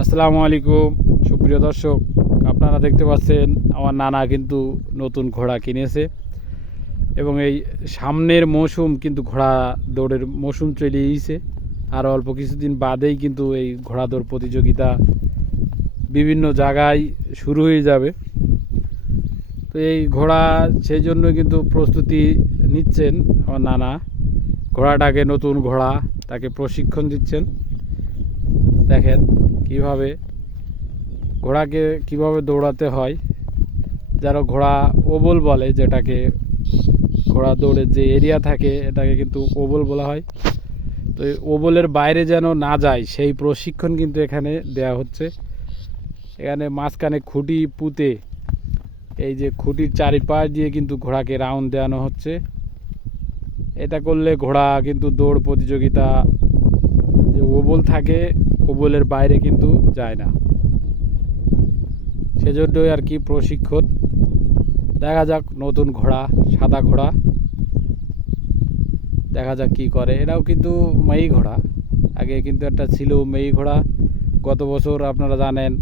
আসসালামু আলাইকুম সুপ্রিয় দর্শক, আপনারা দেখতে পাচ্ছেন আমার নানা কিন্তু নতুন ঘোড়া কিনেছে এবং এই সামনের মৌসুম কিন্তু ঘোড়া দৌড়ের মৌসুম চলে এসেছে। আর অল্প কিছুদিন বাদেই কিন্তু এই ঘোড়া দৌড় প্রতিযোগিতা বিভিন্ন জায়গায় শুরু হয়ে যাবে। তো এই ঘোড়া সেই জন্য কিন্তু প্রস্তুতি নিচ্ছেন আমার নানা। ঘোড়াটাকে নতুন ঘোড়া, তাকে প্রশিক্ষণ দিচ্ছেন। দেখেন কিভাবে ঘোড়াকে কিভাবে দৌড়াতে হয়। যারা ঘোড়া ওবল বলে, যেটাকে ঘোড়া দৌড়ের যে এরিয়া থাকে এটাকে কিন্তু ওবল বলা হয়। তো এই ওবলের বাইরে যেন না যায় সেই প্রশিক্ষণ কিন্তু এখানে দেয়া হচ্ছে। এখানে মাঝখানে খুঁটি পুঁতে এই যে খুঁটির চারিপাশ দিয়ে কিন্তু ঘোড়াকে রাউন্ড দেওয়ানো হচ্ছে। এটা করলে ঘোড়া কিন্তু দৌড় প্রতিযোগিতা যে ওবল থাকে ওবলের বাইরে কিন্তু যায় না, সেজন্যই আর কি প্রশিক্ষণ। দেখা যাক নতুন ঘোড়া, সাদা ঘোড়া, দেখা যাক কি করে। এটাও কিন্তু মেয়ে ঘোড়া, আগে কিন্তু একটা ছিল মেয়ে ঘোড়া। গত বছর আপনারা জানেন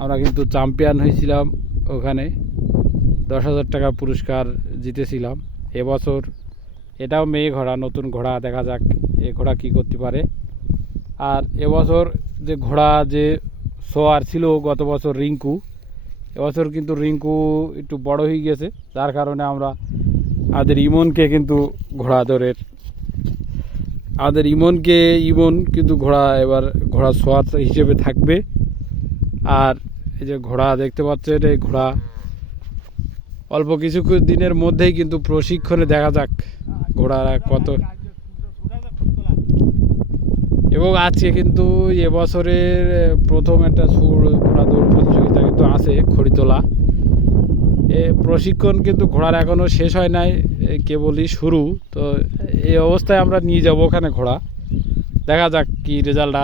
আমরা কিন্তু চ্যাম্পিয়ন হয়েছিলাম, ওখানে 10,000 টাকা পুরস্কার জিতেছিলাম। এবছর এটাও মেয়ে ঘোড়া, নতুন ঘোড়া। দেখা যাক এ ঘোড়া কী করতে পারে। আর এবছর যে ঘোড়া যে সোয়ার ছিল গত বছর রিঙ্কু, এবছর কিন্তু রিঙ্কু একটু বড় হয়ে গেছে, যার কারণে আমরা আমাদের ইমনকে কিন্তু ঘোড়া দৌড়ের ইমন কিন্তু ঘোড়া এবার ঘোড়া সোয়ার হিসেবে থাকবে। আর এই যে ঘোড়া দেখতে পাচ্ছেন, এই ঘোড়া অল্প কিছু দিনের মধ্যেই কিন্তু প্রশিক্ষণে দেখা যাক ঘোড়া কত। এবং আজকে কিন্তু এবছরের প্রথম একটা ঘোড়া দৌড় প্রতিযোগিতা কিন্তু আছে খড়িতলা। এ প্রশিক্ষণ কিন্তু ঘোড়ার এখনও শেষ হয় নাই, কেবলই শুরু। তো এই অবস্থায় আমরা নিয়ে যাব ওখানে ঘোড়া, দেখা যাক কি রেজাল্ট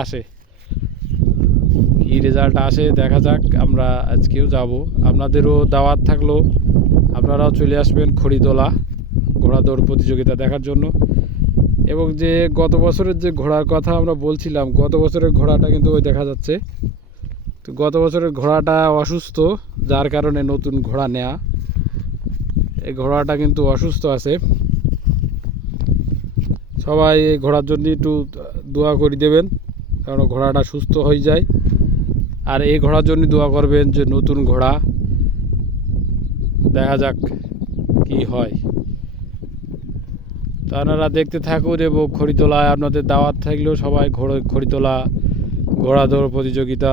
আসে, দেখা যাক। আমরা আজকেও যাব, আপনাদেরও দাওয়াত থাকলো, আপনারাও চলে আসবেন খড়িতলা ঘোড়া দৌড় প্রতিযোগিতা দেখার জন্য। এবং যে গত বছরের যে ঘোড়ার কথা আমরা বলছিলাম, গত বছরের ঘোড়াটা কিন্তু ওই দেখা যাচ্ছে। তো গত বছরের ঘোড়াটা অসুস্থ, যার কারণে নতুন ঘোড়া নেয়া। এই ঘোড়াটা কিন্তু অসুস্থ আছে। সবাই এই ঘোড়ার জন্য একটু দোয়া করে দেবেন, কারণ ঘোড়াটা সুস্থ হয়ে যায়। আর এই ঘোড়ার জন্য দোয়া করবেন যে নতুন ঘোড়া, দেখা যাক কি হয়। তো আপনারা দেখতে থাকুন। এবং খড়িতলায় আপনাদের দাওয়াত থাকলেও সবাই খড়িতলা ঘোড়া দৌড় প্রতিযোগিতা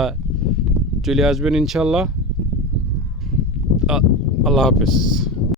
চলে আসবেন ইনশাল্লাহ। আল্লাহ হাফেজ।